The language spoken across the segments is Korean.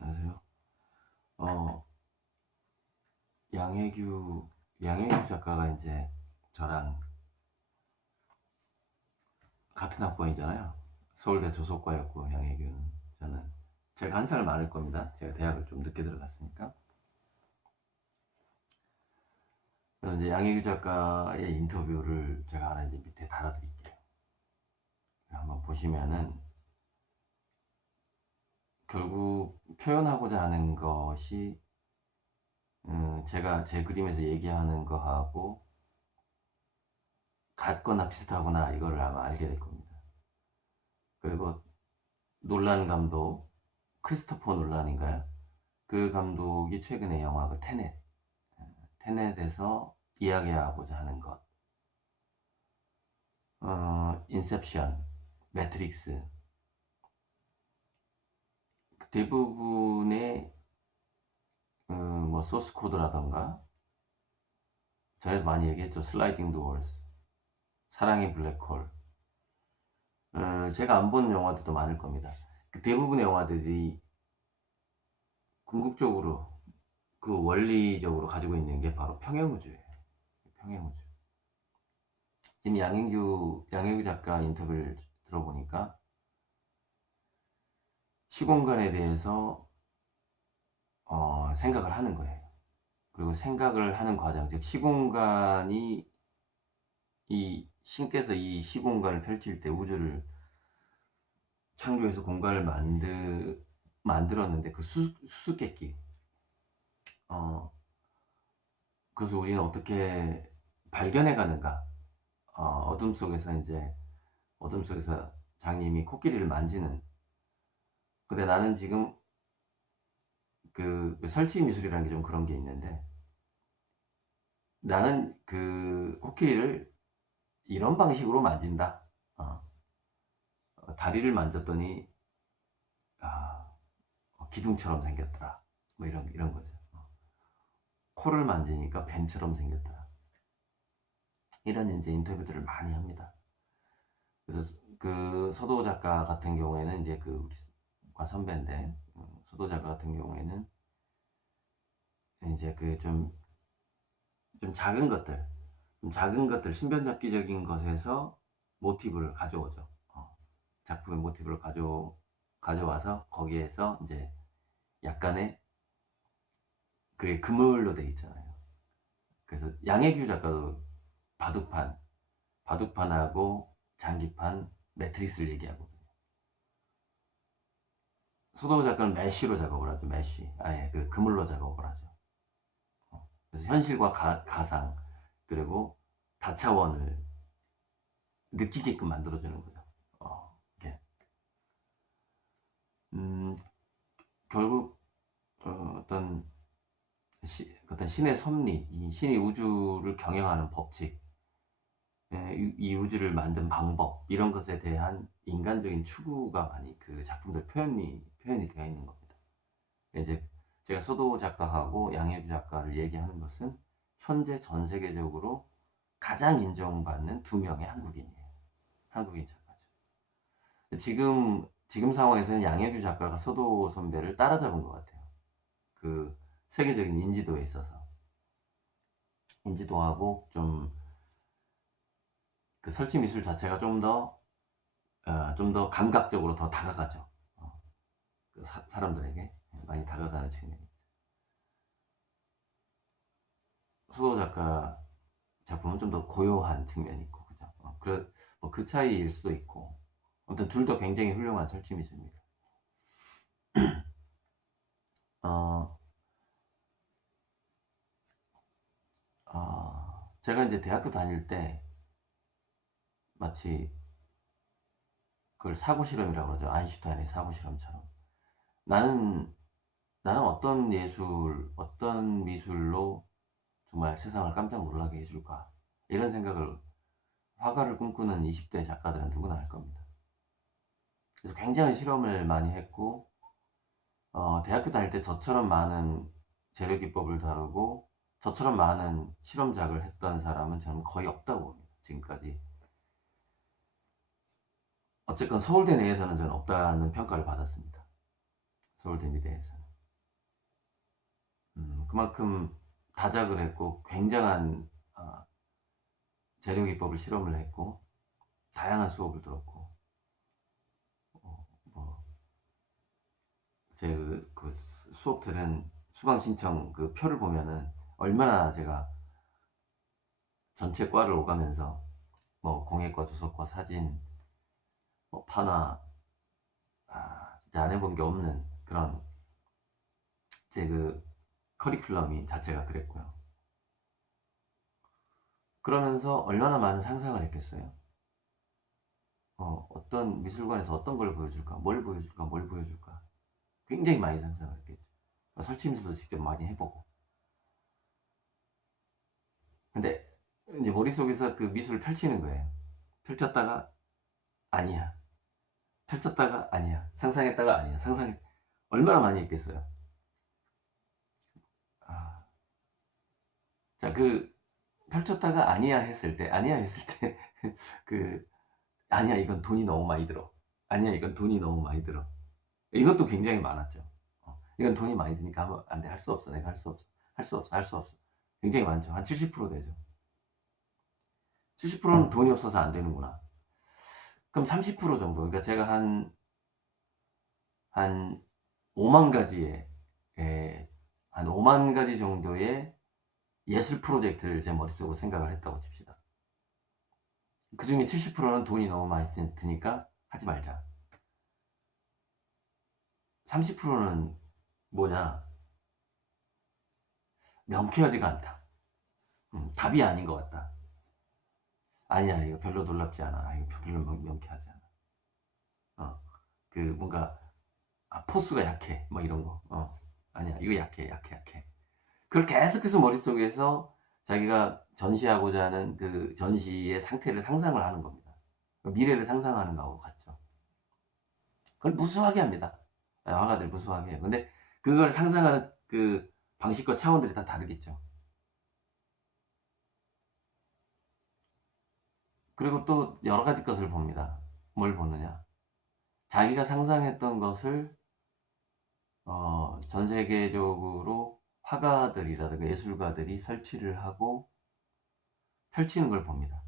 안녕하세요. 어, 양혜규, 양혜규 작가가 이제 저랑 같은 학번이잖아요. 서울대 조속과였고, 양혜규는. 저는, 제가 한 살 많을 겁니다. 제가 대학을 좀 늦게 들어갔으니까. 그래서 이제 양혜규 작가의 인터뷰를 제가 하나 이제 밑에 달아드릴게요. 한번 보시면은, 결국 표현하고자 하는 것이 음, 제가 제 그림에서 얘기하는 거하고 같거나 비슷하거나 이거를 아마 알게 될 겁니다. 그리고 놀란 감독 크리스토퍼 놀란인가요? 그 감독이 최근에 영화 그 테넷 테넷에서 이야기하고자 하는 것 어, 인셉션 매트릭스 대부분의 음, 뭐 소스 코드라던가 전에도 많이 얘기했죠. 슬라이딩 도어스 사랑의 블랙홀 어, 제가 안 본 영화들도 많을 겁니다. 그 대부분의 영화들이 궁극적으로 그 원리적으로 가지고 있는 게 바로 평행우주예요. 평행우주. 지금 양현규 양현규 작가 인터뷰를 들어보니까 시공간에 대해서 어, 생각을 하는 거예요. 그리고 생각을 하는 과정, 즉 시공간이 이 신께서 이 시공간을 펼칠 때 우주를 창조해서 공간을 만드 만들었는데 그 수, 수수께끼, 어, 그것을 우리는 어떻게 발견해 가는가? 어, 어둠 속에서 이제 어둠 속에서 장님이 코끼리를 만지는 근데 나는 지금 그 설치 미술이라는 게 좀 그런 게 있는데 나는 그 코끼리를 이런 방식으로 만진다. 어. 어, 다리를 만졌더니 아, 어, 기둥처럼 생겼더라. 뭐 이런 이런 거죠. 어. 코를 만지니까 뱀처럼 생겼더라. 이런 이제 인터뷰들을 많이 합니다. 그래서 그 서도 작가 같은 경우에는 이제 그 우리 과 선배인데 음, 소도 작가 같은 경우에는 이제 그좀좀 작은 것들, 좀 작은 것들 신변잡기적인 것에서 모티브를 가져오죠. 어, 작품의 모티브를 가져 가져와서 거기에서 이제 약간의 그게 그물로 돼 있잖아요. 그래서 양혜규 작가도 바둑판, 바둑판하고 장기판, 매트리스를 얘기하거든 요. 소도 작가는 메쉬로 작업을 하죠. 메쉬. 아예 그 그물로 작업을 하죠. 어, 그래서 현실과 가, 가상 그리고 다차원을 느끼게끔 만들어주는 거죠. 어, 이렇게. 음, 결국 어, 떤 시, 어떤 신의 섭리, 이 신이 우주를 경영하는 법칙, 예, 이, 이 우주를 만든 방법 이런 것에 대한 인간적인 추구가 많이 그 작품들 표현이 표현이 되어 있는 겁니다. 이제 제가 서도 작가하고 양혜주 작가를 얘기하는 것은 현재 전 세계적으로 가장 인정받는 두 명의 한국인이에요. 한국인 작가죠. 지금 지금 상황에서는 양혜주 작가가 서도 선배를 따라잡은 것 같아요. 그 세계적인 인지도에 있어서 인지도하고 좀 그 설치 미술 자체가 좀더 어, 좀더 감각적으로 더 다가가죠. 어, 그 사, 사람들에게 많이 다가가는 있죠. 수도 작가 작품은 좀 더 고요한 측면이 있고, 그죠? 어, 그, 뭐 그 차이일 수도 있고, 아무튼 둘 다 굉장히 훌륭한 설치 미술입니다. 어, 어, 제가 이제 대학교 다닐 때 마치 그걸 사고 실험이라고 그러죠. 아인슈타인의 사고 실험처럼. 나는 나는 어떤 예술, 어떤 미술로 정말 세상을 깜짝 놀라게 해줄까? 이런 생각을 화가를 꿈꾸는 20대 작가들은 누구나 할 겁니다. 그래서 굉장히 실험을 많이 했고 어, 대학교 다닐 때 저처럼 많은 재료 기법을 다루고 저처럼 많은 실험작을 했던 사람은 저는 거의 없다고 봅니다. 지금까지 어쨌건 서울대 내에서는 저는 없다는 평가를 받았습니다. 서울대 미대에서는. 그만큼 다작을 했고 굉장한 아, 재료 기법을 실험을 했고 다양한 수업을 들었고 어, 뭐, 제그 그 수- 수업 들은 수강 신청 그 표를 보면은 얼마나 제가 전체 과를 오가면서 뭐 공예과, 주석과, 사진, 뭐 판화, 아, 진짜 안 해본 게 없는 그런 제 그 커리큘럼이 자체가 그랬고요. 그러면서 얼마나 많은 상상을 했겠어요. 어, 어떤 미술관에서 어떤 걸 보여줄까, 뭘 보여줄까, 뭘 보여줄까. 굉장히 많이 상상을 했겠죠. 설치미술도 직접 많이 해보고. 근데 이제 머릿속에서 그 미술을 펼치는 거예요. 펼쳤다가 아니야. 펼쳤다가 아니야. 상상했다가 아니야. 상상 얼마나 많이 했겠어요. 아. 자, 그 펼쳤다가 아니야 했을 때, 아니야 했을 때, 그 아니야 이건 돈이 너무 많이 들어. 아니야 이건 돈이 너무 많이 들어. 이것도 굉장히 많았죠. 어, 이건 돈이 많이 드니까 하면 안 돼. 할 수 없어. 내가 할 수 없어. 할 수 없어. 할 수 없어. 굉장히 많죠. 한 70% 되죠. 70%는 돈이 없어서 안 되는구나. 그럼 30% 정도. 그러니까 제가 한, 한 5만 가지의, 예, 한 5만 가지 정도의 예술 프로젝트를 제 머릿속으로 생각을 했다고 칩시다. 그 중에 70%는 돈이 너무 많이 드- 드니까 하지 말자. 30%는 뭐냐? 명쾌하지가 않다. 음, 답이 아닌 것 같다. 아니야, 이거 별로 놀랍지 않아. 아, 이거 별로 명- 명쾌하지 않아. 어, 그 뭔가 아, 포스가 약해, 뭐 이런 거. 어, 아니야, 이거 약해, 약해, 약해. 그걸 계속해서 머릿속에서 자기가 전시하고자 하는 그 전시의 상태를 상상을 하는 겁니다. 미래를 상상하는 거하고 같죠. 그걸 무수하게 합니다. 아, 화가들 무수하게 해요. 근데 그걸 상상하는 그 방식과 차원들이 다 다르겠죠. 그리고 또 여러 가지 것을 봅니다. 뭘 보느냐? 자기가 상상했던 것을 어, 전 세계적으로 화가들이라든가 예술가들이 설치를 하고 펼치는 걸 봅니다.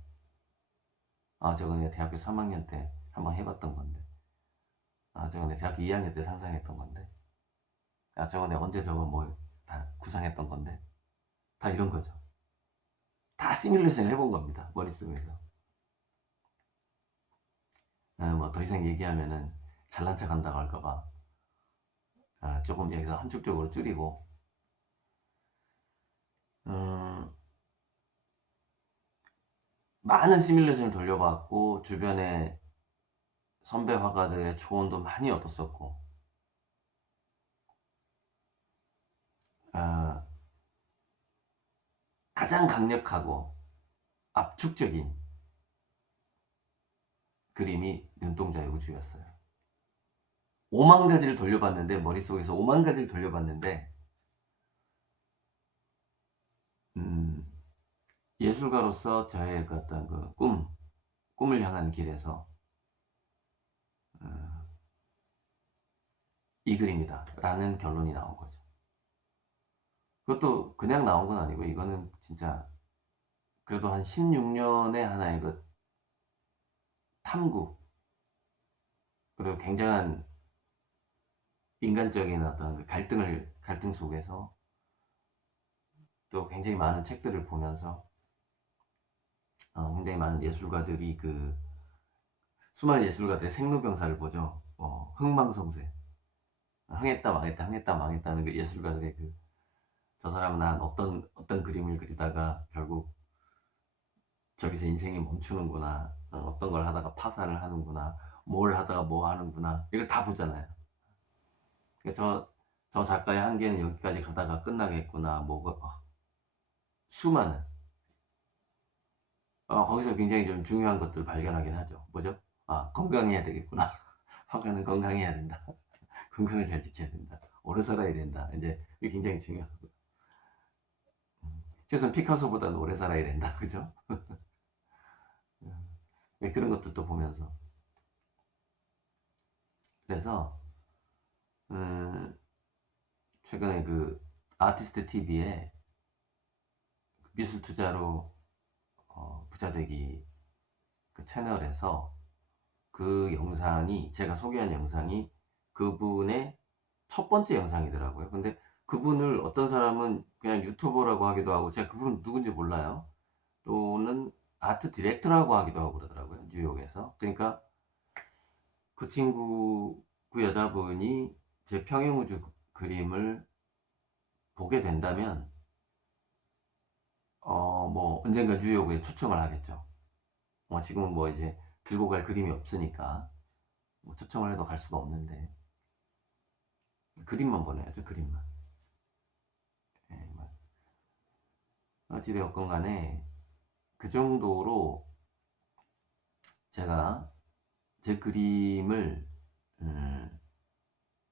아, 저거 내가 대학교 3학년 때 한번 해봤던 건데. 아, 저거 내가 대학교 2학년 때 상상했던 건데. 아, 저거 내가 언제 저거 뭐 다 구상했던 건데. 다 이런 거죠. 다 시뮬레이션 해본 겁니다. 머릿속에서. 아, 뭐더 이상 얘기하면은 잘난 척 한다고 할까봐. 아, 조금 여기서 함축적으로 줄이고. 음, 많은 시뮬레이션을 돌려봤고, 주변에 선배 화가들의 조언도 많이 얻었었고, 아, 가장 강력하고 압축적인 그림이 눈동자의 우주였어요. 5만 가지를 돌려봤는데, 머릿속에서 5만 가지를 돌려봤는데, 음, 예술가로서 저의 그 어떤 그 꿈, 꿈을 향한 길에서, 어, 이 그림이다. 라는 결론이 나온 거죠. 그것도 그냥 나온 건 아니고, 이거는 진짜, 그래도 한 16년의 하나의 그 탐구, 그리고 굉장한 인간적인 어떤 그 갈등을, 갈등 속에서 또 굉장히 많은 책들을 보면서 어, 굉장히 많은 예술가들이 그 수많은 예술가들의 생로병사를 보죠. 어, 흥망성쇠. 흥했다 망했다 흥했다 망했다는 그 예술가들의 그 저 사람은 한 어떤 어떤 그림을 그리다가 결국 저기서 인생이 멈추는구나. 어, 어떤 걸 하다가 파산을 하는구나. 뭘 하다가 뭐 하는구나. 이걸 다 보잖아요. 그러니까 저, 저 작가의 한계는 여기까지 가다가 끝나겠구나. 뭐가 어, 수많은 어, 거기서 굉장히 좀 중요한 것들을 발견하긴 하죠. 뭐죠? 아, 건강해야 되겠구나. 화가는 건강해야 된다. 건강을 잘 지켜야 된다. 오래 살아야 된다. 이제 이게 굉장히 중요하고. 음, 최소한 피카소보다는 오래 살아야 된다. 그죠? 네, 그런 것들도 보면서. 그래서, 음, 최근에 그 아티스트 TV에 미술 투자로 어, 부자 되기 그 채널에서 그 영상이 제가 소개한 영상이 그분의 첫 번째 영상이더라고요. 근데 그분을 어떤 사람은 그냥 유튜버라고 하기도 하고 제가 그분 누군지 몰라요. 또는 아트 디렉터라고 하기도 하고 그러더라고요. 뉴욕에서. 그러니까 그 친구 그 여자분이 제 평행 우주 그림을 보게 된다면 어 뭐 언젠가 뉴욕에 초청을 하겠죠. 어 지금은 뭐 이제 들고 갈 그림이 없으니까 뭐 초청을 해도 갈 수가 없는데 그림만 보내야죠 그림만. 예, 뭐. 어찌되었건 간에 그 정도로 제가 제 그림을 음,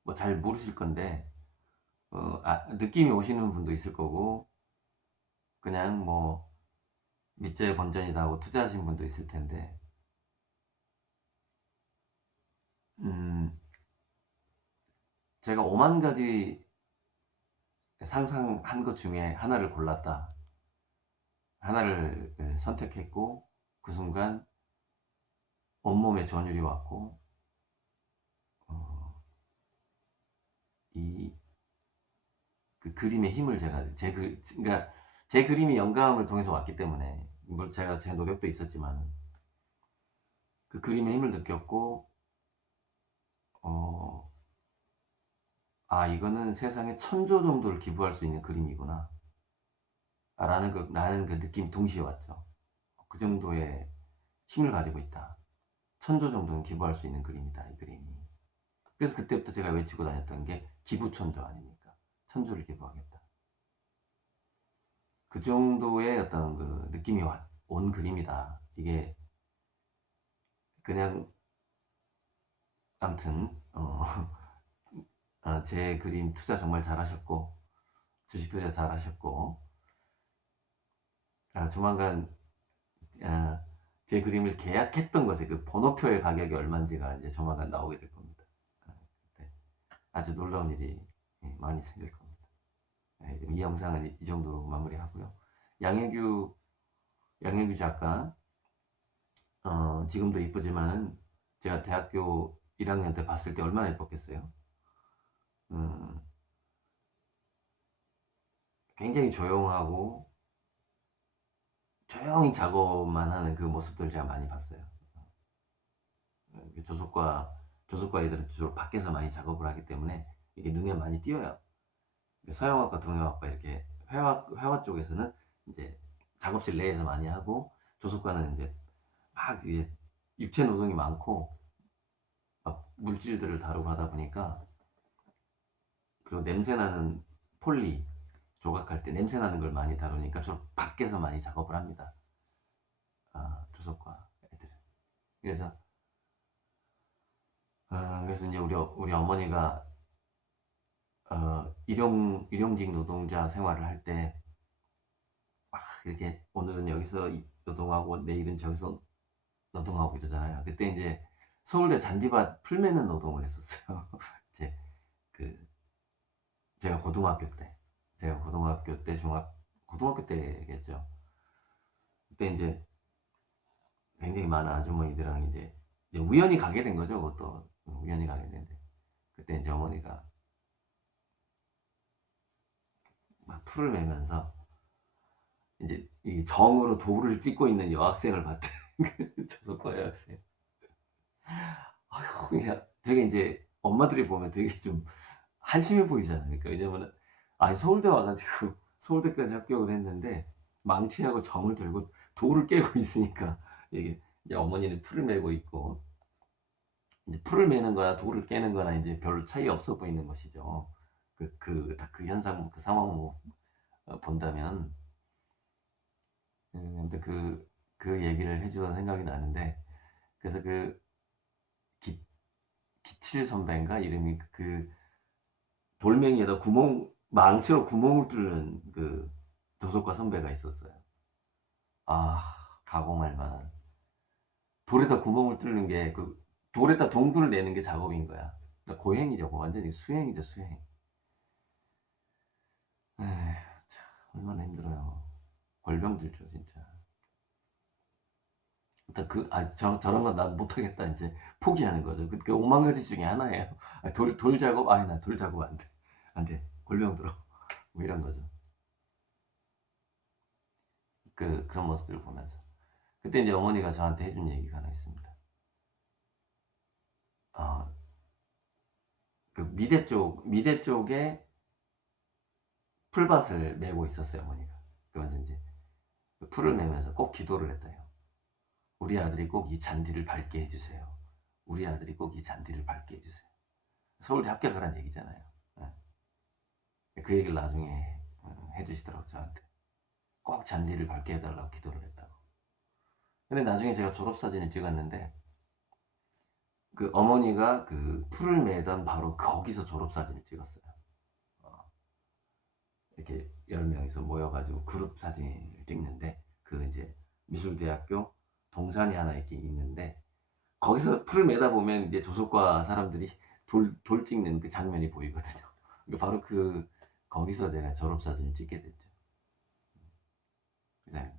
뭐 잘 모르실 건데 어, 아, 느낌이 오시는 분도 있을 거고 그냥 뭐 밑제 본전이다 하고 투자하신 분도 있을 텐데 음, 제가 오만 가지 상상한 것 중에 하나를 골랐다. 하나를 예, 선택했고 그 순간 온몸에 전율이 왔고 어, 이 그 그림의 힘을 제가 제 그, 그러니까 제 그림이 영감을 통해서 왔기 때문에 물론 제가 제 노력도 있었지만 그 그림의 힘을 느꼈고 어, 아 이거는 세상에 천조 정도를 기부할 수 있는 그림이구나 라는 그, 나는 그 느낌이 동시에 왔죠. 그 정도의 힘을 가지고 있다. 천조 정도는 기부할 수 있는 그림이다, 이 그림이. 그래서 그때부터 제가 외치고 다녔던 게 기부천조 아닙니까? 천조를 기부하겠다. 그 정도의 어떤 그 느낌이 와- 온 그림이다. 이게 그냥 아무튼 어, 아, 제 그림 투자 정말 잘하셨고 주식 투자 잘하셨고 아, 조만간 아, 제 그림을 계약했던 것의 그 번호표의 가격이 얼마인지가 이제 조만간 나오게 될 겁니다. 아, 아주 놀라운 일이 예, 많이 생길 겁니다. 예, 이 영상은 이- 이 정도로 마무리하고요. 양혜규 양혜규 작가 어, 지금도 이쁘지만은 제가 대학교 1학년 때 봤을 때 얼마나 예뻤겠어요. 음, 굉장히 조용하고 조용히 작업만 하는 그 모습들 제가 많이 봤어요. 어, 조속과 조속과 애들은 주로 밖에서 많이 작업을 하기 때문에 이게 눈에 많이 띄어요. 서양화과 동양화과 이렇게 회화 회화 쪽에서는 이제 작업실 내에서 많이 하고 조속과는 이제 막 이게 육체 노동이 많고 막 물질들을 다루고 하다 보니까 그리고 냄새 나는 폴리 조각할 때 냄새 나는 걸 많이 다루니까 주로 밖에서 많이 작업을 합니다. 아, 조석과 애들은. 그래서 어, 그래서 이제 우리 어- 우리 어머니가 어, 일용 일용직 노동자 생활을 할 때 막 이렇게 오늘은 여기서 이- 노동하고 내일은 저기서 노동하고 이러잖아요. 그때 이제 서울대 잔디밭 풀 매는 노동을 했었어요. 이제 그 제가 고등학교 때 제가 고등학교 때 중학 고등학교 때겠죠. 그때 이제 굉장히 많은 아주머니들랑 이제, 이제 우연히 가게 된 거죠. 그것도 우연히 가게 됐는데 그때 이제 어머니가 막 풀을 매면서 이제 이 정으로 도구를 찍고 있는 여학생을 봤대. 조선과 여학생. 아휴, 그냥 되게 이제 엄마들이 보면 되게 좀 한심해 보이잖아요. 그러니까 왜냐면은 아니 서울대 와가지고 서울대까지 합격을 했는데 망치하고 정을 들고 돌을 깨고 있으니까 이게 어머니는 풀을 메고 있고 이제 풀을 메는 거나 돌을 깨는 거나 이제 별 차이 없어 보이는 것이죠. 그그딱그 현상 그 상황 뭐 어, 본다면 음, 근데 그, 그 얘기를 해주던 생각이 나는데 그래서 그 기, 기칠 선배인가 이름이 그 돌멩이에다 구멍 망치로 구멍을 뚫는 그 도석과 선배가 있었어요. 아 가공할 만한 돌에다 구멍을 뚫는 게 그 돌에다 동굴을 내는 게 작업인 거야. 그러니까 고행이죠. 완전히 수행이죠 수행. 에휴, 참, 얼마나 힘들어요. 골병 들죠, 진짜. 일단 그, 아, 저, 저런 건 난 못하겠다, 이제. 포기하는 거죠. 그, 그 오만 가지 중에 하나예요. 아, 돌, 돌 작업? 아니, 나 돌 작업 안 돼. 안 돼. 골병 들어. 뭐 이런 거죠. 그, 그런 모습들을 보면서. 그때 이제 어머니가 저한테 해준 얘기가 하나 있습니다. 아, 그 미대 쪽, 미대 쪽에 풀밭을 메고 있었어요, 어머니가. 그러면서 이제 그 풀을 메면서 꼭 기도를 했대요. 우리 아들이 꼭 이 잔디를 밟게 해주세요. 우리 아들이 꼭 이 잔디를 밟게 해주세요. 서울대 합격하라는 얘기잖아요. 예. 그 얘기를 나중에 음, 해주시더라고 저한테. 꼭 잔디를 밟게 해달라고 기도를 했다고. 근데 나중에 제가 졸업사진을 찍었는데 그 어머니가 그 풀을 매던 바로 거기서 졸업사진을 찍었어요. 어, 이렇게 열 명이서 모여가지고 그룹 사진을 찍는데 그 이제 미술대학교 동산이 하나 이렇게 있는데 거기서 풀을 매다 보면 이제 조속과 사람들이 돌, 돌 찍는 그 장면이 보이거든요. 그러니까 바로 그 거기서 제가 졸업 사진을 찍게 됐죠. 이상입니다.